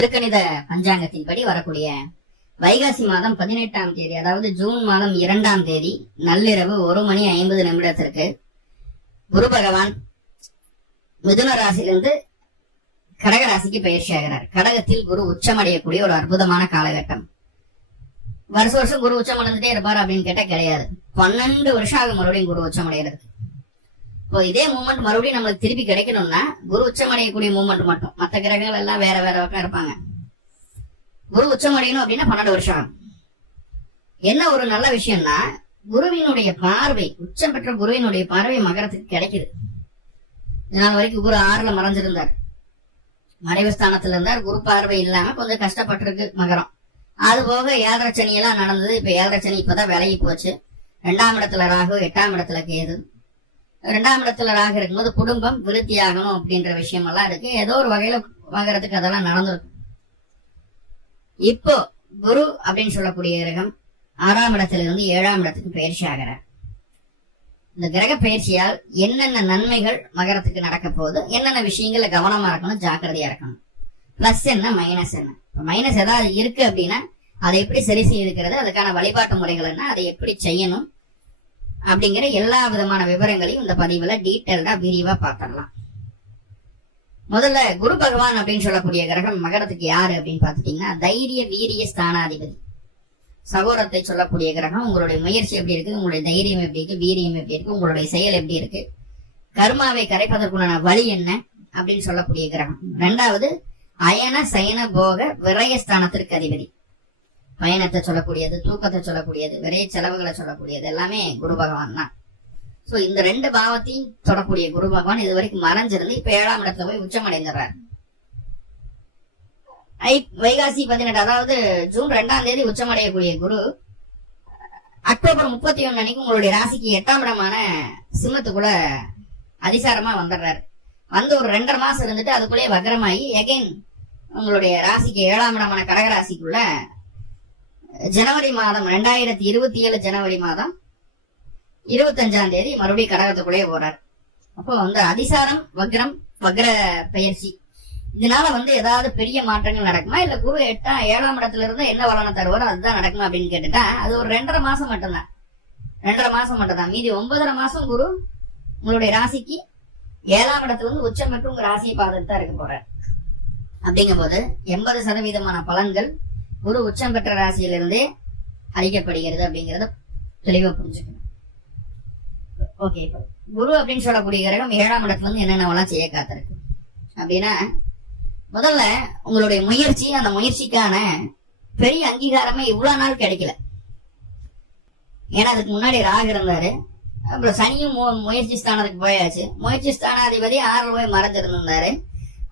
திருக்கணித பஞ்சாங்கத்தின்படி வரக்கூடிய வைகாசி மாதம் 18ஆம் தேதி, அதாவது ஜூன் மாதம் 2ஆம் தேதி நள்ளிரவு 1:50 குரு பகவான் மிதுன ராசியிலிருந்து கடக ராசிக்கு பயிற்சி ஆகிறார். கடகத்தில் குரு உச்சமடையக்கூடிய ஒரு அற்புதமான காலகட்டம். வருஷம் குரு உச்சம் அடைந்துட்டே இருப்பார் அப்படின்னு கேட்டா கிடையாது. 12 வருஷம் ஆகும் மறுபடியும் குரு உச்சம் அடைகிறது. இப்போ இதே மூமெண்ட் மறுபடியும் நம்மளுக்கு திருப்பி கிடைக்கணும்னா குரு உச்சம் அடையக்கூடிய மூமெண்ட் மட்டும், மற்ற கிரகங்கள் எல்லாம் வேற வேற பக்கம் இருப்பாங்க. குரு உச்சம் அடையணும் அப்படின்னா 12 வருஷம் ஆகும். என்ன ஒரு நல்ல விஷயம்னா, குருவினுடைய பார்வை, உச்சம் பெற்ற குருவினுடைய பார்வை மகரத்துக்கு கிடைக்குது. இதனால் வரைக்கும் குரு 6ல மறைஞ்சிருந்தார், மறைவு ஸ்தானத்துல இருந்தார். குரு பார்வை இல்லாம கொஞ்சம் கஷ்டப்பட்டிருக்கு மகரம். அது போக 7.5 சனி எல்லாம் நடந்தது. இப்ப 7.5 சனி இப்பதான் விலகி போச்சு. 2ஆம் இடத்துல ராகு, 8ஆம் இடத்துல கேது. 2ஆம் இடத்துல ராகு இருக்கும்போது குடும்பம் விருத்தியாகணும் அப்படின்ற விஷயம் எல்லாம் இருக்கு. ஏதோ ஒரு வகையில மகரத்துக்கு அதெல்லாம் நடந்திருக்கு. இப்போ குரு அப்படின்னு சொல்லக்கூடிய கிரகம் 6ஆம் இடத்துல இருந்து 7ஆம் இடத்துக்கு பயிற்சி ஆகிறார். இந்த கிரக பயிற்சியால் என்னென்ன நன்மைகள் மகரத்துக்கு நடக்க போகுது, என்னென்ன விஷயங்கள்ல கவனமா இருக்கணும், ஜாக்கிரதையா இருக்கணும், பிளஸ் என்ன மைனஸ் என்ன. மைனஸ் ஏதாவது இருக்கு அப்படின்னா அதை எப்படி சரி செய்திருக்கிறது, அதுக்கான வழிபாட்டு முறைகள் என்ன, அதை எப்படி செய்யணும் அப்படிங்கிற எல்லா விதமான விவரங்களையும் இந்த பதிவுல டீட்டெயில்டா விரிவா பார்த்துடலாம். முதல்ல குரு பகவான் அப்படின்னு சொல்லக்கூடிய கிரகம் மகரத்துக்கு யாரு அப்படின்னு பாத்துட்டீங்கன்னா, தைரிய வீரிய ஸ்தானாதிபதி, சகோதரத்தை சொல்லக்கூடிய கிரகம். உங்களுடைய முயற்சி எப்படி இருக்கு, உங்களுடைய தைரியம் எப்படி இருக்கு, வீரியம் எப்படி இருக்கு, உங்களுடைய செயல் எப்படி இருக்கு, கர்மாவை கரைப்பதற்குண்டான வழி என்ன அப்படின்னு சொல்லக்கூடிய கிரகம். 2வது அயன சயன போக விரயஸ்தானத்திற்கு அதிபதி, பயணத்தை சொல்லக்கூடியது, தூக்கத்தை சொல்லக்கூடியது, விரைய செலவுகளை சொல்லக்கூடியது எல்லாமே குரு பகவான் தான். சோ இந்த 2 பாவத்தையும் தொடக்கூடிய குரு பகவான் இதுவரைக்கும் மறைஞ்சிருந்து இப்ப 7ஆம் இடத்துல போய் உச்சம் அடைந்துறாரு. வைகாசி 18, அதாவது ஜூன் 2ஆம் தேதி உச்சமடையக்கூடிய குரு அக்டோபர் 31 அன்னைக்கு உங்களுடைய ராசிக்கு 8ஆம் இடமான சிம்மத்துக்குள்ள அதிசாரமா வந்துடுறாரு. வந்து ஒரு 2.5 மாசம் இருந்துட்டு அதுக்குள்ளே வக்ரமாயி எகைன் உங்களுடைய ராசிக்கு 7ஆம் இடமான கடகராசிக்குள்ள ஜனவரி மாதம் 2027 ஜனவரி மாதம் 25ஆம் தேதி மறுபடியும் கடகத்துக்குள்ளே போறார். அப்போ வந்து அதிசாரம், வக்ரம், வக்ர பயிற்சி, இதனால ஏதாவது பெரிய மாற்றங்கள் நடக்குமா, இல்ல குரு 7ஆம் இடத்துல இருந்து என்ன வளனம் தருவாரோ அதுதான் நடக்குமா அப்படின்னு கேட்டுட்டா அது ஒரு 2.5 மாசம் மட்டும்தான். 2.5 மாசம் மட்டும்தான். மீதி 9.5 மாசம் குரு உங்களுடைய ராசிக்கு 7ஆம் இடத்துல இருந்து உச்சம் பெற்று உங்க ராசியை பார்த்துட்டு தான் இருக்க போறார். அப்படிங்கும் போது 80% பலன்கள் குரு உச்சம் பெற்ற ராசியிலிருந்தே அளிக்கப்படுகிறது அப்படிங்கறத தெளிவா புரிஞ்சுக்கணும். ஓகே, குரு அப்படின்னு சொல்லக்கூடிய கிரகம் 7ஆம் இடத்துல இருந்து என்னென்னவெல்லாம் செய்ய காத்திருக்கு அப்படின்னா, முதல்ல உங்களுடைய முயற்சி, அந்த முயற்சிக்கான பெரிய அங்கீகாரமே இவ்வளவு நாள் கிடைக்கல. ஏன்னா அதுக்கு முன்னாடி ராகு இருந்தாரு, அப்புறம் சனியும் முயற்சி ஸ்தானத்துக்கு போயாச்சு. முயற்சி ஸ்தானாதிபதி 6ல போய் மறைஞ்சிருந்தாரு.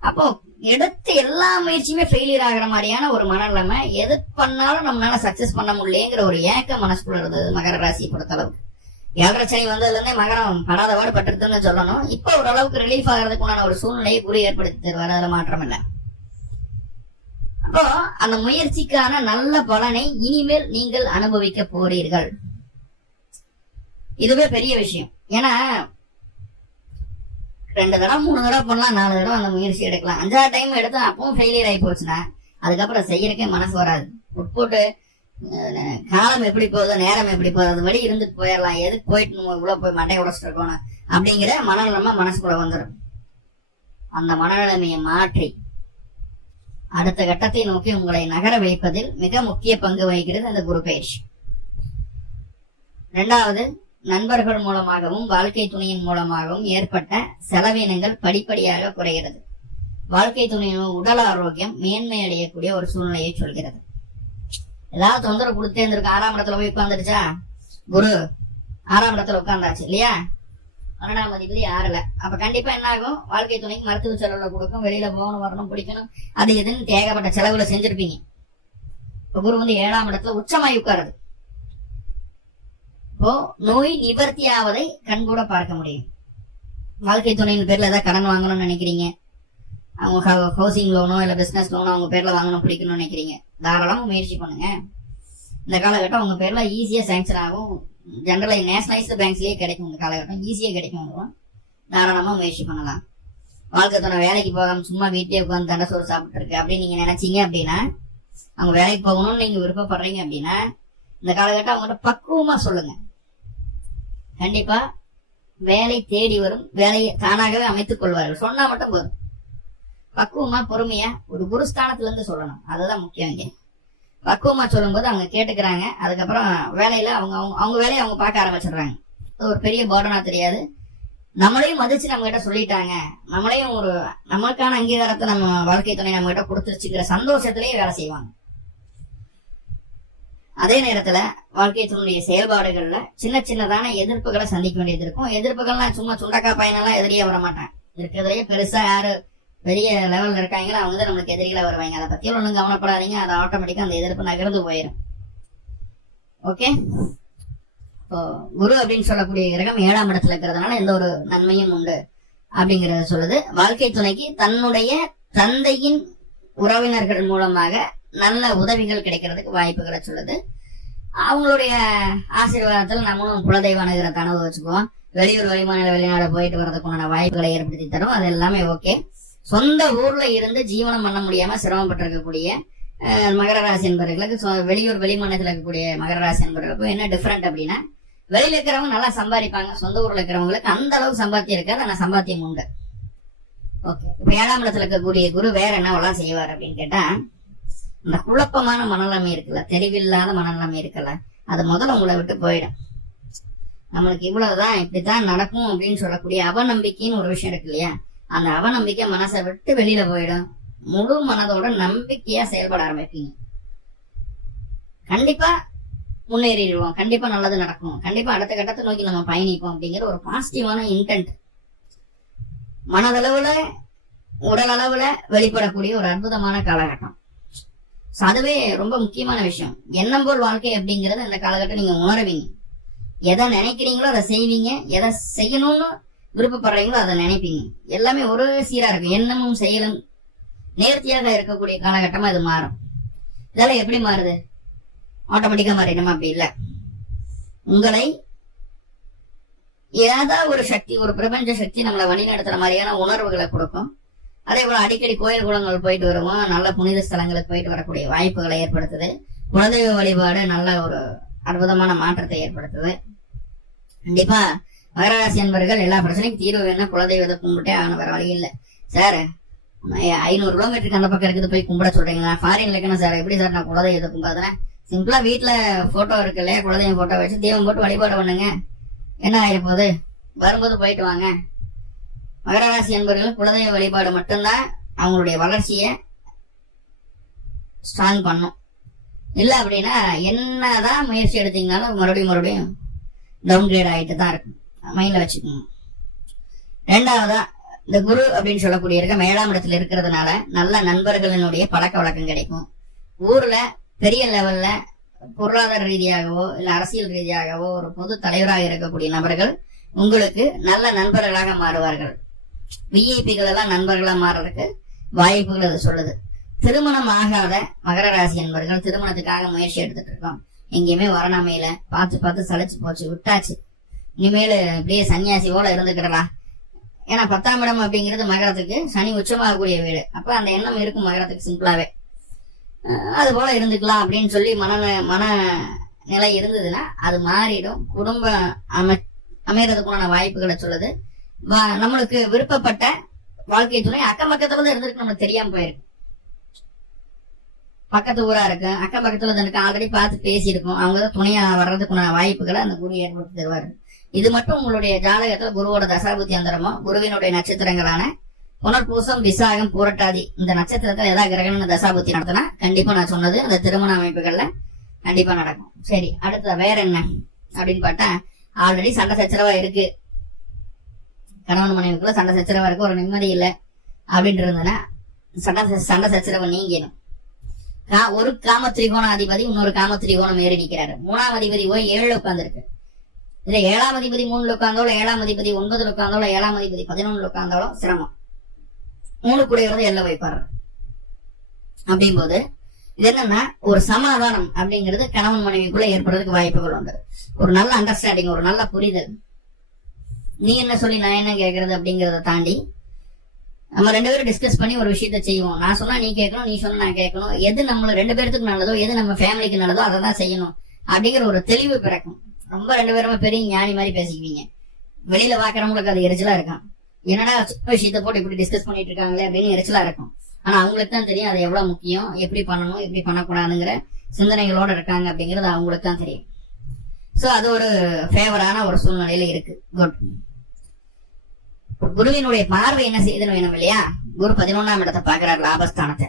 அப்போ எடுத்து எல்லா முயற்சியுமே ஃபெயிலியர் ஆகிற மாதிரியான ஒரு மனநிலைமை, எது பண்ணாலும் நம்மளால சக்சஸ் பண்ண முடியலங்கிற ஒரு ஏக்க மனசுக்குள்ள இருந்தது மகர ராசியை பொறுத்தளவுக்கு. 7.5 சனி வந்ததுல இருந்தே மகரம் படாத பாடு பட்டுருதுன்னு சொல்லணும். இப்ப ஓரளவுக்கு ரிலீஃப் ஆகிறதுக்கு உண்டான ஒரு சூழ்நிலையை குரு ஏற்படுத்தி தருவார், அதுல மாற்றம் இல்லை. அப்போ அந்த முயற்சிக்கான நல்ல பலனை இனிமேல் நீங்கள் அனுபவிக்க போறீர்கள். இதுவே பெரிய விஷயம். ஏன்னா 2 தடவை 3 தடவை பண்ணலாம், 4 தடவை அந்த முயற்சி எடுக்கலாம். 5ஆவது டைம் எடுத்து அப்பவும் ஃபெயிலியர் ஆகி போச்சுன்னா அதுக்கப்புறம் செய்யறக்கே மனசு வராது. உட்போட்டு காலம் எப்படி போகுதோ, நேரம் எப்படி போகுது, அது வழி இருந்துட்டு போயிடலாம், எதுக்கு போயிட்டு இவ்வளவு போய் மண்டை உடச்சிட்டு இருக்கணும் அப்படிங்கிற மனநிலைமை மனசுக்குள்ள வந்துடும். அந்த மனநிலைமையை மாற்றி அடுத்த கட்டத்தை நோக்கி உங்களை நகர வைப்பதில் மிக முக்கிய பங்கு வகிக்கிறது அந்த குரு பயிற்சி. 2வது, நண்பர்கள் மூலமாகவும் வாழ்க்கை துணையின் மூலமாகவும் ஏற்பட்ட செலவினங்கள் படிப்படியாக குறைகிறது. வாழ்க்கை துணையின் உடல் ஆரோக்கியம் மேன்மை அடையக்கூடிய ஒரு சூழ்நிலையை சொல்கிறது. ஏதாவது தொந்தரவு கொடுத்தே இருந்திருக்கு, 6ஆம் இடத்துல போய் உட்கார்ந்துருச்சா, குரு 6ஆம் இடத்துல உட்கார்ந்தாச்சு இல்லையா, 12ஆம் அதிபதி 6ல. அப்ப கண்டிப்பா என்ன ஆகும், வாழ்க்கை துணைக்கு மருத்துவ செலவுல கொடுக்கும், வெளியில போகணும், வரணும், பிடிக்கணும், அது எதுன்னு தேகப்பட்ட செலவுல செஞ்சிருப்பீங்க. இப்ப குரு 7ஆம் இடத்துல உச்சமாய் உட்காருது. இப்போ நோய் நிவர்த்தி ஆவதை கண்கூட பார்க்க முடியும். வாழ்க்கை துணையின் பேர்ல ஏதாவது கடன் வாங்கணும்னு நினைக்கிறீங்க, அவங்க ஹவுசிங் லோனோ இல்ல பிசினஸ் லோனோ அவங்க பேர்ல வாங்கணும், பிடிக்கணும்னு நினைக்கிறீங்க, தாராளமா முயற்சி பண்ணுங்க. இந்த காலகட்டம் உங்க பேர்ல ஈஸியா சாங்ஷன் ஆகும். ஜெனரல் நேஷனலைஸ்டு பேங்க்ஸ்லயே கிடைக்கும். இந்த காலகட்டம் ஈஸியா கிடைக்கும். தாராளமா முயற்சி பண்ணலாம். வாழ்க்கை துணை வேலைக்கு போகாம சும்மா வீட்லயே உட்காந்து தண்டை சோறு சாப்பிட்டு இருக்கு அப்படின்னு நீங்க நினைச்சீங்க அப்படின்னா, அவங்க வேலைக்கு போகணும்னு நீங்க விருப்பப்படுறீங்க அப்படின்னா, இந்த காலகட்டம் அவங்ககிட்ட பக்குவமா சொல்லுங்க. கண்டிப்பா வேலை தேடி வரும், வேலையை தானாகவே அமைத்துக் கொள்வார்கள். சொன்னா மட்டும் போதும். பக்குவமா பொறுமையா ஒரு குருஸ்தானத்துல இருந்து சொல்லணும். அதுதான் முக்கியம். இங்க பக்குவமா சொல்லும் போது அவங்க கேட்டுக்கிறாங்க. அதுக்கப்புறம் வேலையில அவங்க அவங்க வேலையை அவங்க பார்க்க ஆரம்பிச்சிடுறாங்க. ஒரு பெரிய போர்டனா தெரியாது. நம்மளையும் மதிச்சு நம்ம கிட்ட சொல்லிட்டாங்க, நம்மளையும் ஒரு நமக்கான அங்கீகாரத்தை நம்ம வாழ்க்கை துணை நம்ம கிட்ட கொடுத்துருச்சுங்கிற சந்தோஷத்திலேயே வேலை செய்வாங்க. அதே நேரத்துல வாழ்க்கை துணையுடைய செயல்பாடுகள்ல சின்ன சின்னதான எதிர்ப்புகளை சந்திக்க வேண்டியது இருக்கும். எதிர்ப்புகள்லாம் சும்மா சுண்டக்கா பையனெல்லாம் எதிரியா வர மாட்டான். இருக்கிறதுலயே பெருசா யாரு பெரிய லெவல்ல இருக்காங்களோ அவங்க தான் நம்மளுக்கு எதிரிகளா வருவாங்க. அதை பத்தி ஒன்றும் கவனப்படாதீங்க. அது ஆட்டோமேட்டிக்கா அந்த எதிர்ப்பு நகர்ந்து போயிடும். ஓகே. இப்போ குரு அப்படின்னு சொல்லக்கூடிய கிரகம் 7ஆம் இடத்துல இருக்கிறதுனால எந்த ஒரு நன்மையும் உண்டு அப்படிங்கறத சொல்லுது. வாழ்க்கை துணைக்கு தன்னுடைய தந்தையின் உறவினர்கள் மூலமாக நல்ல உதவிகள் கிடைக்கிறதுக்கு வாய்ப்புகளை சொல்லுது. அவங்களுடைய ஆசீர்வாதத்துல நம்மளும் குலதெய்வ அனுகிரகத்தை அனுபவிச்சுக்குவோம். வெளியூர் வெளிநாடு போயிட்டு வர்றதுக்குண்டான வாய்ப்புகளை ஏற்படுத்தி தரும். அது எல்லாமே ஓகே. சொந்த ஊர்ல இருந்து ஜீவனம் பண்ண முடியாம சிரமப்பட்டு இருக்கக்கூடிய மகர ராசி என்பவர்களுக்கு, வெளியூர் வெளிமாநிலத்தில் இருக்கக்கூடிய மகர ராசி என்பவர்களுக்கும் என்ன டிஃபரெண்ட் அப்படின்னா, வெளியில இருக்கிறவங்க நல்லா சம்பாதிப்பாங்க. சொந்த ஊர்ல இருக்கிறவங்களுக்கு அந்த அளவுக்கு சம்பாத்தியம் இருக்காது, ஆனா சம்பாத்தியம் உண்டு. ஓகே. இப்ப 7ஆம் இடத்துல இருக்கக்கூடிய குரு வேற என்னவெல்லாம் செய்வார் அப்படின்னு கேட்டா, இந்த குழப்பமான மனநிலைமை இருக்குல்ல, தெளிவில்லாத மனநிலைமை இருக்குல்ல, அது முதல்ல உங்களை விட்டு போயிடும். நம்மளுக்கு இவ்வளவுதான் இப்படித்தான் நடக்கும் அப்படின்னு சொல்லக்கூடிய அவநம்பிக்கைன்னு ஒரு விஷயம் இருக்கு இல்லையா, அந்த அவநம்பிக்கை மனசை விட்டு வெளியில போயிடும். முழு மனதோட நம்பிக்கையா செயல்பட ஆரம்பிப்பீங்க. கண்டிப்பா முன்னேறிடுவோம், கண்டிப்பா நல்லது நடக்கும், கண்டிப்பா அடுத்த கட்டத்தை நோக்கி நம்ம பயணிப்போம் அப்படிங்கிற ஒரு பாசிட்டிவான இன்டென்ட் மனதளவுல உடல் அளவுல வெளிப்படக்கூடிய ஒரு அற்புதமான காலகட்டம். அதுவே ரொம்ப முக்கியமான விஷயம். எண்ணம் போல் வாழ்க்கை அப்படிங்கறத இந்த காலகட்டம் நீங்க உணர்வீங்க. எதை நினைக்கிறீங்களோ அதை செய்வீங்க, எதை செய்யணும்னு விருப்பப்படுறீங்களோ அதை நினைப்பீங்க. எல்லாமே ஒரு சீரா இருக்கும். எண்ணமும் செயலும் நேர்த்தியாக இருக்கக்கூடிய காலகட்டமா இது மாறும். இதெல்லாம் எப்படி மாறுது? ஆட்டோமேட்டிக்கா மாறிடுமா? அப்படி இல்லை. உங்களை ஏதாவது ஒரு சக்தி, ஒரு பிரபஞ்ச சக்தி நம்மளை வழி நடத்துற மாதிரியான உணர்வுகளை கொடுக்கும். அதே போல அடிக்கடி கோயில் குளங்கள் போயிட்டு வருவோம், நல்ல புனித ஸ்தலங்களுக்கு போயிட்டு வரக்கூடிய வாய்ப்புகளை ஏற்படுத்துது. குலதெய்வ வழிபாடு நல்ல ஒரு அற்புதமான மாற்றத்தை ஏற்படுத்துது. கண்டிப்பா மகராசி என்பவர்கள் எல்லா பிரச்சனைக்கும் தீர்வு வேணும். குலதெய்வத்தை கும்பிட்டே ஆகணும், வேற வழி இல்லை. சார் 500 கிலோமீட்டருக்கு அந்த பக்கம் இருக்குது போய் கும்பிட சொல்றீங்க, நான் ஃபாரின்ல இருக்கேன் சார், எப்படி சார் நான் குலதெய்வத்தை கும்பிடுறேன்? சிம்பிளா வீட்டுல போட்டோ இருக்கு இல்லையா, குலதெய்வம் போட்டோ வச்சு தெய்வம் போட்டு வழிபாடு பண்ணுங்க, என்ன ஆயிரும் போது, வரும்போது போயிட்டு வாங்க. மகராசி என்பவர்கள் குலதெய்வ வழிபாடு மட்டும்தான் அவங்களுடைய வளர்ச்சியை ஸ்ட்ராங் பண்ணும். இல்ல அப்படின்னா என்னதான் முயற்சி எடுத்தீங்கன்னாலும் மறுபடியும் டவுன்கிரேட் ஆகிட்டு தான் இருக்கும். மைண்ட்ல வச்சுக்கணும். ரெண்டாவதா இந்த குரு அப்படின்னு சொல்லக்கூடிய 7ஆம் இடத்துல இருக்கிறதுனால நல்ல நண்பர்களினுடைய பழக்க வழக்கம் கிடைக்கும். ஊர்ல பெரிய லெவல்ல பொருளாதார ரீதியாகவோ இல்ல அரசியல் ரீதியாகவோ ஒரு பொது தலைவராக இருக்கக்கூடிய நபர்கள் உங்களுக்கு நல்ல நண்பர்களாக மாறுவார்கள். விஐபிகள் எல்லாம் நண்பர்களா மாறுறதுக்கு வாய்ப்புகள் அது சொல்லுது. திருமணம் ஆகாத மகர ராசி என்பவர்கள் திருமணத்துக்காக முயற்சி எடுத்துட்டு இருக்கோம், எங்கேயுமே வரணமையில பார்த்து சளைச்சு போச்சு, விட்டாச்சு, இனிமேல் இப்படியே சன்னியாசியோட இருந்துக்கிடலாம். ஏன்னா 10ஆம் இடம் அப்படிங்கிறது மகரத்துக்கு சனி உச்சமாகக்கூடிய வீடு. அப்ப அந்த எண்ணம் இருக்கும் மகரத்துக்கு சிம்பிளாவே. அது போல இருந்துக்கலாம் அப்படின்னு சொல்லி மன நிலை இருந்ததுன்னா அது மாறிடும். குடும்பம் அமைறதுக்குண்டான வாய்ப்புகளை சொல்லுது. நம்மளுக்கு விருப்பப்பட்ட வாழ்க்கை துணை அக்கம் பக்கத்துல தான் இருந்திருக்கு, நம்மளுக்கு தெரியாம போயிருக்கு. பக்கத்து ஊரா இருக்கு, அக்கம் பக்கத்துல தான் இருக்கு, ஆல்ரெடி பார்த்து பேசியிருக்கோம், அவங்கதான் துணையா வர்றதுக்குண்டான வாய்ப்புகளை அந்த குரு ஏற்படுத்தி தருவாரு. இது மட்டும் உங்களுடைய ஜாதகத்துல குருவோட தசாபுத்தி அந்தரமோ குருவினுடைய நட்சத்திரங்களான புனர்பூசம், விசாகம், பூரட்டாதி இந்த நட்சத்திரத்துல ஏதாவது கிரகண தசாபுத்தி நடத்தினா கண்டிப்பா நான் சொன்னது அந்த திருமண அமைப்புகள்ல கண்டிப்பா நடக்கும். சரி, அடுத்த வேற என்ன அப்படின்னு பார்த்தா, ஆல்ரெடி சண்டை சச்சரவா இருக்கு, கணவன் மனைவிக்குள்ள சண்டை சச்சரவா இருக்கு, ஒரு நிம்மதி இல்லை அப்படின்ட்டு இருந்ததுன்னா சண்டை சச்சரவை நீங்கணும். ஒரு காம திரிகோண அதிபதி இன்னொரு காம திரிகோணம் ஏறி நிக்கிறாரு. 3ஆம் அதிபதி போய் 7ல உட்கார்ந்து இருக்கு. இதுல 7ஆம் அதிபதி 3ல உட்கார்ந்தோட 7ஆம் அதிபதி 9ல உட்கார்ந்தோட 7ஆம் அதிபதி 11ல உட்கார்ந்தாலும் சிரமம். 3 கூடையிறது எல்ல வைப்பாரு. அப்படின் போது இது என்னன்னா ஒரு சமாதானம் அப்படிங்கிறது கணவன் மனைவிக்குள்ள ஏற்படுறதுக்கு வாய்ப்புகள் உண்டு. ஒரு நல்ல அண்டர்ஸ்டாண்டிங், ஒரு நல்ல புரிதல், நீ என்ன சொல்லி நான் என்ன கேட்கறது அப்படிங்கறத தாண்டி நம்ம 2 பேரும் டிஸ்கஸ் பண்ணி ஒரு விஷயத்த செய்வோம். நான் சொன்னா நீ கேட்கணும், நீ சொன்னா நான் கேட்கணும். எது நம்மள 2 பேருக்கு நல்லதோ, எது நம்ம ஃபேமிலிக்கு நல்லதோ அதை தான் செய்யணும் அப்படிங்கிற ஒரு தெளிவு பிறக்கும். ரொம்ப 2 பேருமே பெரிய ஞானி மாதிரி பேசிக்குவீங்க. வெளியில பாக்குறவங்களுக்கு அது எரிச்சலா இருக்கும். என்னடா விஷயத்த போட்டு இப்படி டிஸ்கஸ் பண்ணிட்டு இருக்காங்களே அப்படின்னு எரிச்சலா இருக்கும். ஆனா அவங்களுக்கு தான் தெரியும் அது எவ்வளவு முக்கியம், எப்படி பண்ணணும், எப்படி பண்ணக்கூடாதுங்கிற சிந்தனைகளோட இருக்காங்க அப்படிங்கிறது அவங்களுக்கு தான் தெரியும். சோ அது ஒரு ஃபேவரான ஒரு சூழ்நிலையில இருக்கு. குட். குருவினுடைய பார்வை என்ன செய்யுதுன்னு வேணும் இல்லையா? குரு 11ஆம் இடத்தை பாக்குறாரு, லாபஸ்தானத்தை.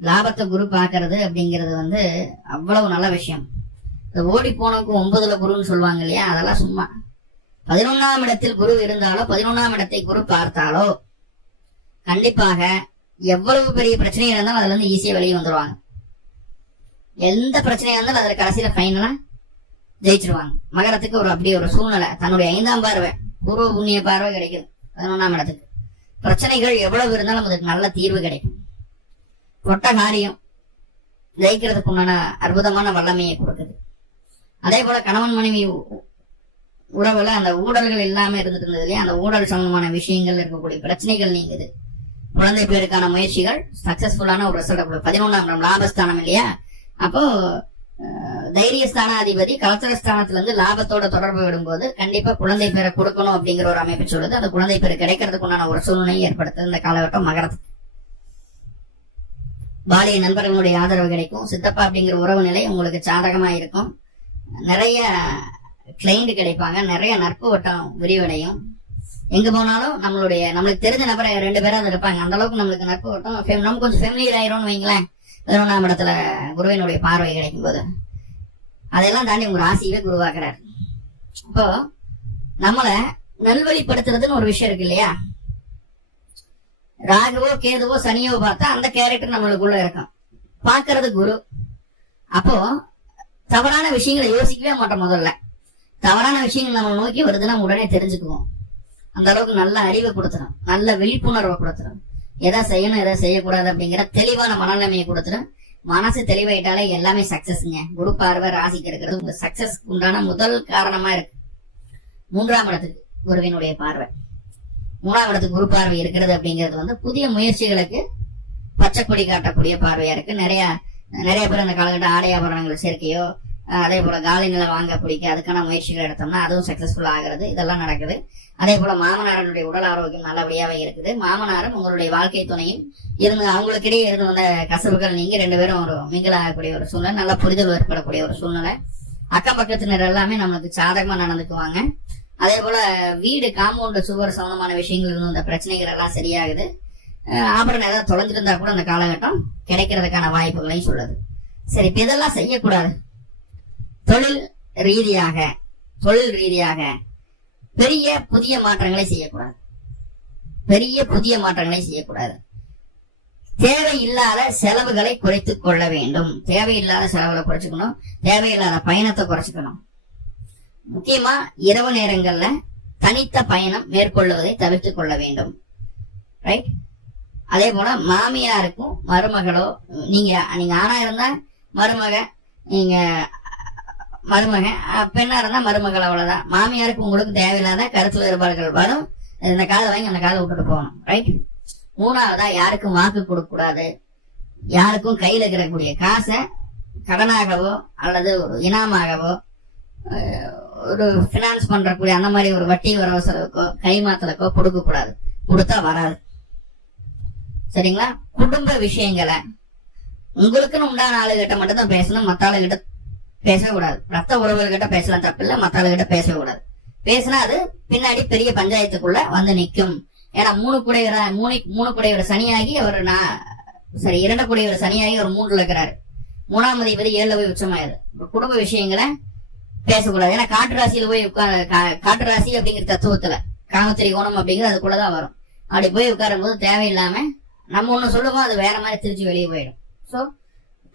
லாபத்தை குரு பாக்குறது அப்படிங்கிறது அவ்வளவு நல்ல விஷயம். இந்த ஓடி போனவுக்கு 9ல குருன்னு சொல்லுவாங்க இல்லையா, அதெல்லாம் சும்மா. 11ஆம் இடத்தில் குரு இருந்தாலோ 11ஆம் இடத்தை குரு பார்த்தாலோ கண்டிப்பாக எவ்வளவு பெரிய பிரச்சனையா இருந்தாலும் அதுல இருந்து ஈஸியா வெளியே வந்துருவாங்க. எந்த பிரச்சனையா இருந்தாலும் அதுல கடைசியில ஃபைனலா ஜெயிச்சிருவாங்க. மகரத்துக்கு அப்படி ஒரு சூழ்நிலை. தன்னுடைய 5ஆம் பார்வை, பூர்வ புண்ணிய பார்வை கிடைக்குது 11ஆம் இடத்துக்கு. பிரச்சனைகள் எவ்வளவு இருந்தாலும் அதுக்கு நல்ல தீர்வு கிடைக்கும். தொட்ட காரியம் ஜெயிக்கிறதுக்கு உண்டான அற்புதமான வல்லமையை கொடுக்குது. அதே போல கணவன் மனைவி உறவுல அந்த ஊழல்கள் இல்லாம இருந்துட்டு இருந்தது இல்லையா, அந்த ஊழல் சம்பந்தமான விஷயங்கள் இருக்கக்கூடிய பிரச்சனைகள் நீங்குது. குழந்தை பேருக்கான முயற்சிகள் சக்சஸ்ஃபுல்லான ஒரு ரிசல்ட். 11ஆம் இடம் லாபஸ்தானம் இல்லையா, அப்போ தைரியஸ்தானாதிபதி கலத்திரஸ்தானத்துல இருந்து லாபத்தோட தொடர்பு விடும்போது கண்டிப்பா குழந்தை பேரை கொடுக்கணும் அப்படிங்கிற ஒரு அமைப்பு சொல்லுது. அந்த குழந்தை பேரு கிடைக்கிறதுக்கு உண்டான ஒரு சூழ்நிலையை ஏற்படுத்துது இந்த காலகட்டம் மகரத்துக்கு. பாலிய நண்பர்களுடைய ஆதரவு கிடைக்கும். சித்தப்பா அப்படிங்கிற உறவு நிலை உங்களுக்கு சாதகமா இருக்கும். நிறைய கிளைண்ட் கிடைப்பாங்க. நிறைய நட்பு வட்டம் விரிவடையும். எங்க போனாலும் நம்மளுக்கு தெரிஞ்ச நபரை 2 பேராவது இருப்பாங்க. அந்த அளவுக்கு நம்மளுக்கு நட்பு வட்டம் நம்ம கொஞ்சம் ஃபெமிலியர் ஆயிரும்னு வைங்களேன். 11ஆம் இடத்துல குருவினுடைய பார்வை கிடைக்கும் போது அதெல்லாம் தாண்டி உங்க ராசியவே குருவாக்குறாரு. இப்போ நம்மள நல்வழிப்படுத்துறதுன்னு ஒரு விஷயம் இருக்கு இல்லையா, ராகுவோ கேதுவோ சனியோ பார்த்தா அந்த கேரக்டர் நம்மளுக்குள்ள இருக்கும். பாக்குறது குரு. அப்போ தவறான விஷயங்களை யோசிக்கவே மாட்டோம். முதல்ல தவறான விஷயங்கள் நம்ம நோக்கி வருதுன்னா உடனே தெரிஞ்சுக்குவோம். அந்த அளவுக்கு நல்ல அறிவை கொடுத்துரும், நல்ல விழிப்புணர்வை கொடுத்துரும். எதை செய்யணும் எதை செய்யக்கூடாது அப்படிங்கிற தெளிவான மனநிலைமையை கொடுத்துரும். மனசு தெளிவாயிட்டாலே எல்லாமே சக்சஸ்ங்க. குரு பார்வை ராசிக்கு இருக்கிறது உங்க சக்சஸ் உண்டான முதல் காரணமா இருக்கு. 3ஆம் இடத்துக்கு குருவினுடைய பார்வை, 3ஆம் இடத்துக்கு குரு பார்வை இருக்கிறது அப்படிங்கிறது புதிய முயற்சிகளுக்கு பச்சை கொடி காட்டக்கூடிய பார்வையா இருக்கு. நிறைய பேர் அந்த காலகட்டம் ஆடை ஆபரணங்கள் சேர்க்கையோ அதே போல காலி நிலம் வாங்க பிடிக்க அதுக்கான முயற்சிகள் எடுத்தோம்னா அதுவும் சக்சஸ்ஃபுல் ஆகிறது. இதெல்லாம் நடக்குது. அதே போல மாமனாரனுடைய உடல் ஆரோக்கியம் நல்லபடியாவே இருக்குது. மாமனாரும் உங்களுடைய வாழ்க்கை துணையும் இருந்து அவங்களுக்கிடையே இருந்து வந்த கசவுகள் நீங்க 2 பேரும் ஒரு மிங்கிள் ஆகக்கூடிய ஒரு சூழ்நிலை, நல்ல புரிதல் ஏற்படக்கூடிய ஒரு சூழ்நிலை. அக்கம் பக்கத்தினர் எல்லாமே நம்மளுக்கு சாதகமா நடந்துக்குவாங்க. அதே போல வீடு காம்பவுண்ட் சுவர் சம்பந்தமான விஷயங்கள் இருந்து வந்த பிரச்சனைகள் எல்லாம் சரியாகுது. ஆபரணம் ஏதாவது தொலைஞ்சிட்டு இருந்தா கூட அந்த காலகட்டம் கிடைக்கிறதுக்கான வாய்ப்புகளையும் சொல்லுது. சரி, இப்ப இதெல்லாம் செய்யக்கூடாது. தொழில் ரீதியாக பெரிய புதிய மாற்றங்களை செய்யக்கூடாது. தேவையில்லாத செலவுகளை குறைத்துக் கொள்ள வேண்டும். தேவையில்லாத செலவுகளை குறைச்சுக்கணும். தேவையில்லாத பயணத்தை குறைச்சுக்கணும். முக்கியமா இரவு நேரங்கள்ல தனித்த பயணம் மேற்கொள்வதை தவிர்த்துக் கொள்ள வேண்டும். ரைட். அதே போல மாமியாருக்கும் மருமகளோ, நீங்க ஆணா இருந்தா மருமகன் பெண்ணா இருந்தா மருமகள், அவ்வளவுதான். மாமியாருக்கு உங்களுக்கு தேவையில்லாத கருத்து வேறுபாடுகள் வரும். இந்த காதை வாங்கி அந்த காதை விட்டுட்டு போகணும். ரைட். 3ஆவதா யாருக்கும் வாக்கு கொடுக்க கூடாது. யாருக்கும் கையில இருக்கக்கூடிய காசை கடனாகவோ அல்லது ஒரு இனாமாகவோ ஒரு பினான்ஸ் பண்றக்கூடிய அந்த மாதிரி ஒரு வட்டி வரவு செலவுக்கோ கைமாத்தலுக்கோ கொடுக்க கூடாது. கொடுத்தா வராது. சரிங்களா? குடும்ப விஷயங்களை உங்களுக்குன்னு உண்டான ஆளுகிட்ட மட்டும் தான் பேசணும். மத்த ஆளுகிட்ட பேசக்கூடாது. ரத்த உறவுகிட்ட பேசலாம், தப்பில்ல. மத்த ஆளுகிட்ட பேசக்கூடாது. பேசினா அது பின்னாடி பெரிய பஞ்சாயத்துக்குள்ள நிக்கும். ஏன்னா 3 கூடையவர் சனியாகி அவர் 2 கூடையவர் சனியாகி அவர் 3ல இருக்கிறாரு. 3ஆம் அதிபதி 7ல போய் உச்சமாயிருது. குடும்ப விஷயங்களை பேசக்கூடாது. ஏன்னா காட்டு ராசியில போய் காட்டு ராசி அப்படிங்கிற தத்துவத்துல காமத்திரி கோணம் அப்படிங்கிறது அதுக்குள்ளதான் வரும். அப்படி போய் உட்காரும் போது தேவையில்லாம நம்ம ஒண்ணு சொல்லுவோம், அது வேற மாதிரி திருச்சி வெளியே போயிடும். சோ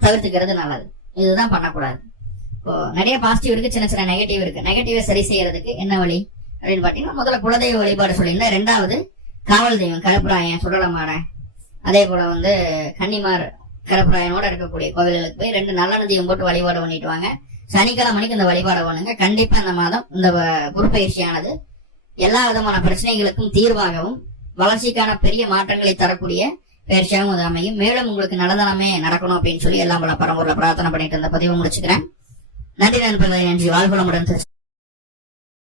தவிர்த்துக்கிறது நல்லது. இதுதான் பண்ணக்கூடாது. இப்போ நிறைய பாசிட்டிவ் இருக்கு, சின்ன நெகட்டிவ் இருக்கு. நெகட்டிவ் சரி செய்யறதுக்கு என்ன வழி அப்படின்னு பாத்தீங்கன்னா, முதல்ல குலதெய்வ வழிபாடு சொல்லியிருந்தேன். 2வது காவல் தெய்வம் கருப்பராயன் சுடலமாட, அதே போல கன்னிமார் கருப்பராயனோட இருக்கக்கூடிய கோவில்களுக்கு போய் 2 நல்லெண்ணெய் தீபம் போட்டு வழிபாடு பண்ணிட்டு வாங்க. சனிக்கிழமை மணிக்கு இந்த வழிபாடு பண்ணுங்க. கண்டிப்பா இந்த மாதம் இந்த குரு பயிற்சியானது எல்லா விதமான பிரச்சனைகளுக்கும் தீர்வாகவும் வளர்ச்சிக்கான பெரிய மாற்றங்களை தரக்கூடிய பயிற்சியாகவும் அது அமையும். மேலும் உங்களுக்கு நல்லதனமே நடக்கணும் அப்படின்னு சொல்லி எல்லாம் பல பரம்பூர்ல பிரார்த்தனை பண்ணிட்டு இருந்த பதிவை முடிச்சுக்கிறேன். நன்றி நண்பர்களே, நன்றி. வாழ்வளமுடன்.